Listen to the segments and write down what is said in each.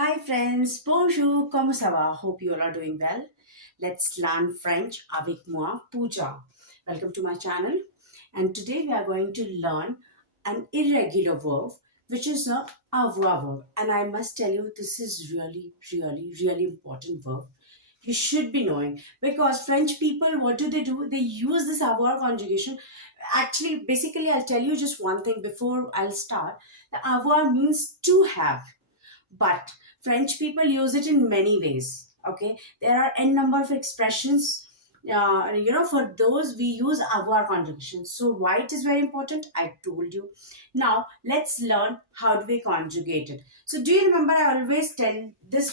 Hi friends, bonjour, comment ça va? Hope you all are doing well. Let's learn French avec moi, Pooja. Welcome to my channel. And today we are going to learn an irregular verb, which is a avoir verb. And I must tell you, this is really important verb. You should be knowing because French people, what do? They use this avoir conjugation. Actually, basically, I'll tell you just one thing before I'll start. The avoir means to have, but French people use it in many ways. Okay, there are n number of expressions. For those we use avoir conjugation. So why it is very important, I told you. Now let's learn how do we conjugate it. So do you remember, I always tell this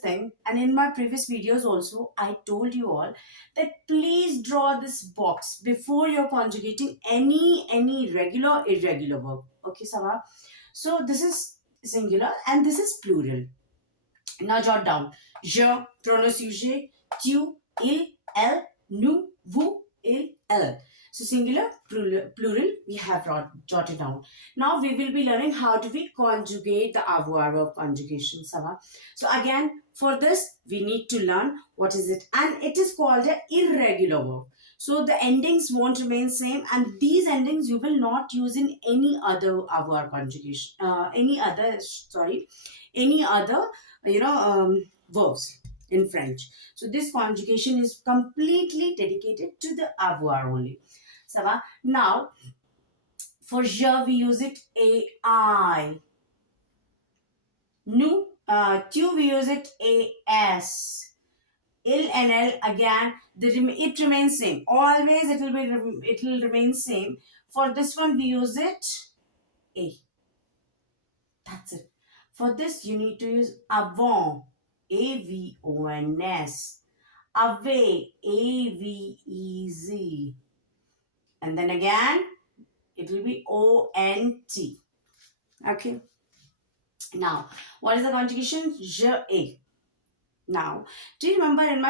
thing, and in my previous videos also I told you all that please draw this box before you're conjugating any regular irregular verb. Okay, Sabah. So this is singular and this is plural. Now jot down. Je, pronom sujet, tu, il, elle, nous, vous, il, elle. So singular, plural, we have jotted down. Now we will be learning how do we conjugate the avoir of conjugation. Sabah. So again, for this, we need to learn what is it. And it is called an irregular verb. So the endings won't remain same, and these endings you will not use in any other avoir conjugation. Any other verbs in French. So this conjugation is completely dedicated to the avoir only. Ça Now, for je, we use it ai. Nous, tu, we use it as. Il and L again, it remains same. Always it will remain same. For this one, we use it a. That's it. For this, you need to use avant, avons, away, avez, and then again it will be ont. Okay. Now, what is the conjugation? Je ai. Now, do you remember in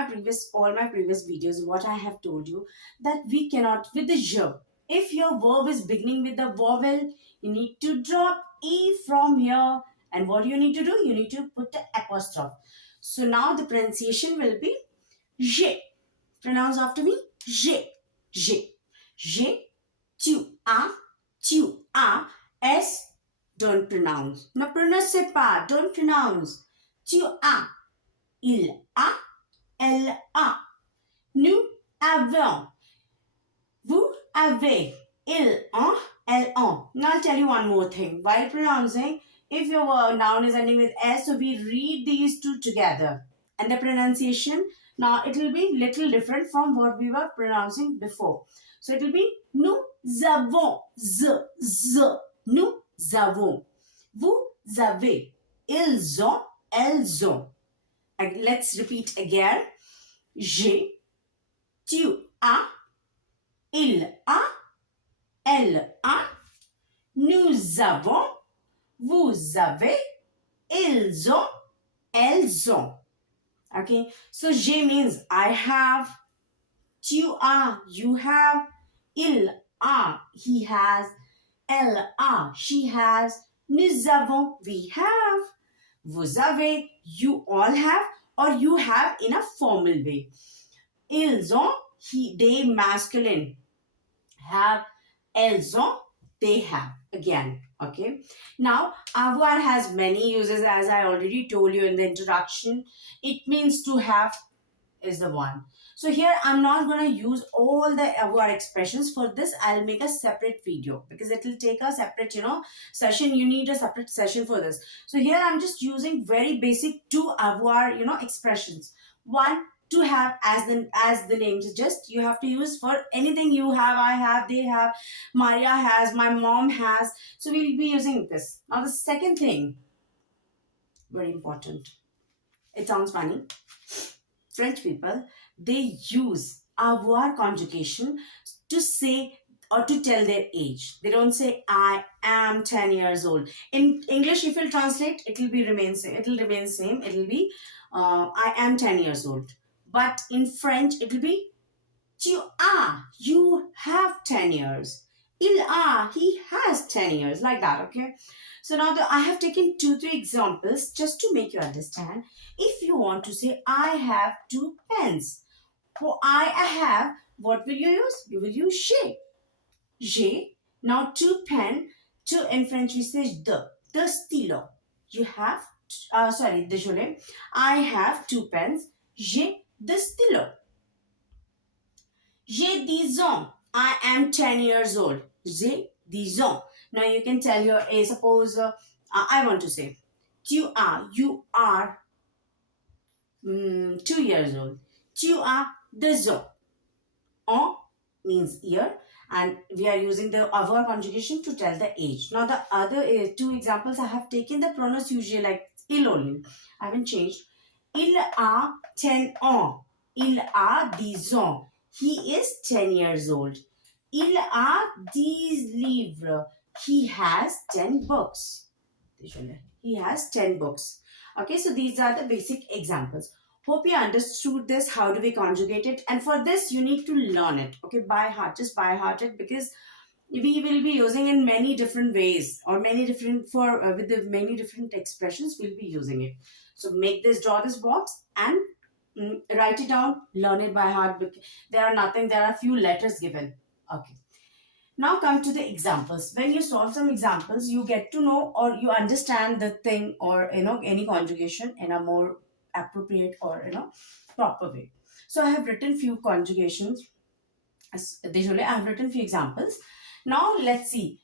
all my previous videos what I have told you that we cannot with the je. If your verb is beginning with the vowel, you need to drop e from here. And what you need to do? You need to put the apostrophe. So now the pronunciation will be je. Pronounce after me. Je. Je. Je. Tu as. S. Don't pronounce. Ne prononcez pas. Don't pronounce. Tu as. Il a, elle a. Nous avons. Vous avez. Ils ont, elles ont. Now I'll tell you one more thing. While pronouncing, if your noun is ending with S, so we read these two together. And the pronunciation, now it will be little different from what we were pronouncing before. So it will be nous avons. Z. Nous avons. Vous avez. Ils ont, elles ont. Let's repeat again. J'ai, tu as, il a, elle a, nous avons, vous avez, ils ont, elles ont. Okay, so j'ai means I have, tu as, you have, il a, he has, elle a, she has, nous avons, we have, vous avez, you all have, or you have in a formal way. Ils ont, they masculine. Have, elles ont, they have. Again, okay. Now, avoir has many uses, as I already told you in the introduction. It means to have is the one. So here I'm not going to use all the avoir expressions. For this, I'll make a separate video because it will take a separate, session. You need a separate session for this. So here I'm just using very basic to avoir, expressions. One, to have, as the name suggests, you have to use for anything you have, I have, they have, Maria has, my mom has. So we'll be using this. Now the second thing, very important. It sounds funny. French people, they use avoir conjugation to say or to tell their age. They don't say I am 10 years old. In English, if you translate, it will remain same. It will be I am 10 years old. But in French, it will be tu as. You have 10 years. he has 10 years, like that, okay? So now I have taken 2, 3 examples just to make you understand. If you want to say, I have 2 pens. For I have, what will you use? You will use j'ai. J'ai. Now 2 pen, to in French we say the stylo. You have, désolé. I have 2 pens. J'ai the stylo. J'ai 10 ans. I am 10 years old. J'ai 10 ans. Now you can tell your age. Suppose I want to say, you are 2 years old. Tu as 2 ans. En means year, and we are using the avoir conjugation to tell the age. Now the other 2 examples I have taken the pronouns usually like il only. I haven't changed. Il a 10 ans. Il a 10 ans. He is 10 years old. Il a 10 livres. He has 10 books. He has 10 books. Okay, so these are the basic examples. Hope you understood this. How do we conjugate it? And for this, you need to learn it. Okay, by heart. Just by heart it, because we will be using in many different ways, or many different with the many different expressions we'll be using it. So draw this box and write it down. Learn it by heart. There are few letters given. Okay. Now come to the examples. When you solve some examples, you get to know or you understand the thing, or any conjugation in a more appropriate or proper way. So I have written few conjugations. Usually I have written few examples. Now let's see.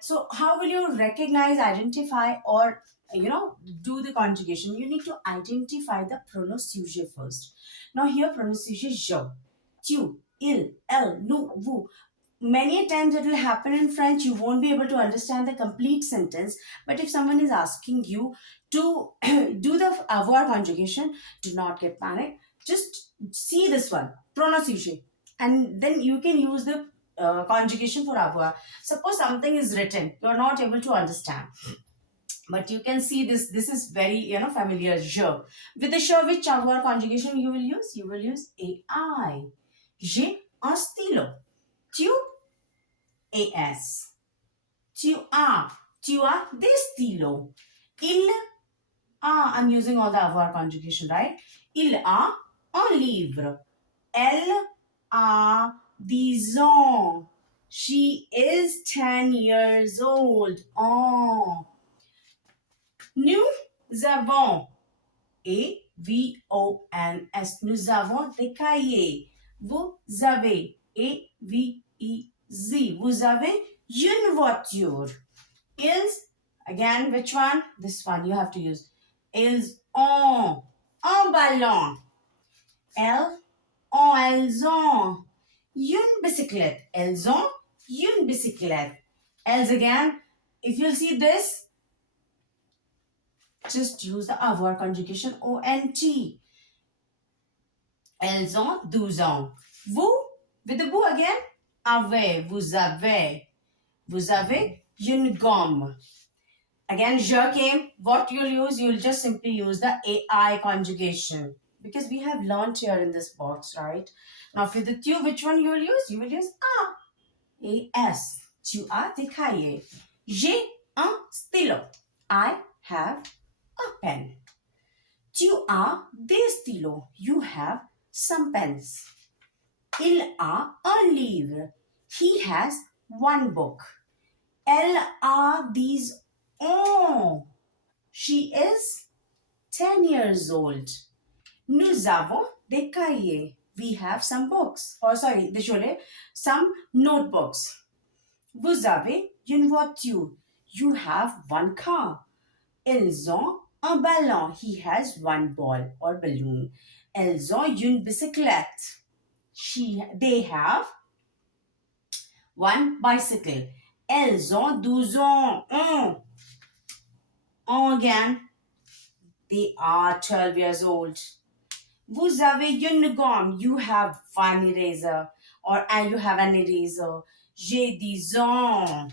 So how will you recognize, identify, or do the conjugation? You need to identify the pronunciation first. Now here pronunciation je, tu, il, elle, nous, vous. Many times it will happen in French, you won't be able to understand the complete sentence. But if someone is asking you to do the avoir conjugation, do not get panic. Just see this one, pronunciation, and then you can use the conjugation for avoir. Suppose something is written, you are not able to understand, but you can see this. This is very familiar. Je. With the je, which avoir conjugation you will use? You will use ai. J'ai un stylo. Tu as. Tu as des stylos. Il a. I'm using all the avoir conjugation, right? Il a un livre. Elle a 10 ans. She is 10 years old. Oh. Nous avons. A-V-O-N-S. Nous avons des cahiers. Vous avez. A-V-E-Z. Vous avez une voiture. Ils, again, which one? This one you have to use. Ils ont un ballon. Elles ont une bicyclette. Elles ont une bicyclette. Elles again, if you see this, just use the avoir conjugation ONT. Elles ont 12 ans. Vous, with the vous again, avez, vous avez. Vous avez une gomme. Again, je came. What you'll use, you'll just simply use the AI conjugation. Because we have learned here in this box, right? Now for the tu, which one you will use? You will use a. A-S. Tu as des cahiers. J'ai un stylo. I have a pen. Tu as des stylos. You have some pens. Il a un livre. He has one book. Elle a 10 ans. She is 10 years old. Nous avons des cahiers. We have some books. Désolé, some notebooks. Vous avez une voiture. You have one car. Ils ont un ballon. He has one ball or balloon. Elles ont une bicyclette. They have one bicycle. Elles ont 12 ans. Again, they are 12 years old. Vous avez une gomme. You have one eraser. And you have an eraser. J'ai 10 ans.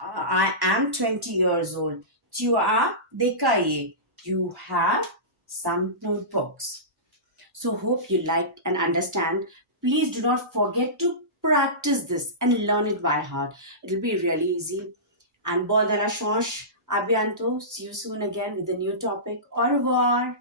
I am 20 years old. Tu as des cahiers. You have some notebooks. So hope you liked and understand. Please do not forget to Practice this and learn it by heart. It'll be really easy. And bon de la chance. À bientôt. See you soon again with a new topic. Au revoir.